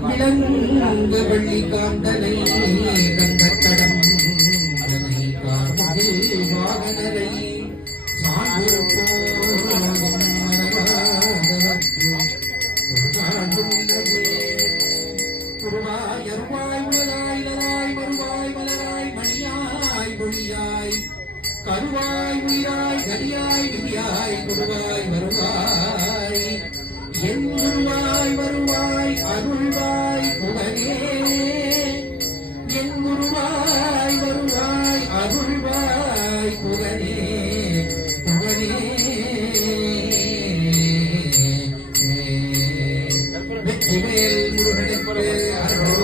விலங்கு வள்ளி காந்தனை கந்தத்தடம் கார்முகில் வாகனரை குருவாய் அருவாய் உடலாய் இலதாய் மறுவாய் மலராய் மணியாய் பொழியாய் கருவாய் உயிராய் கரியாய் விதியாய் குருவாய் வருவாய் என் குருவாய் வருவாய் அருள்வாய் புகனே என் குருவாய் வருவாய் அருள்வாய் புகனே புகனே வெற்றிவேல் முருகனுக்கு அருள்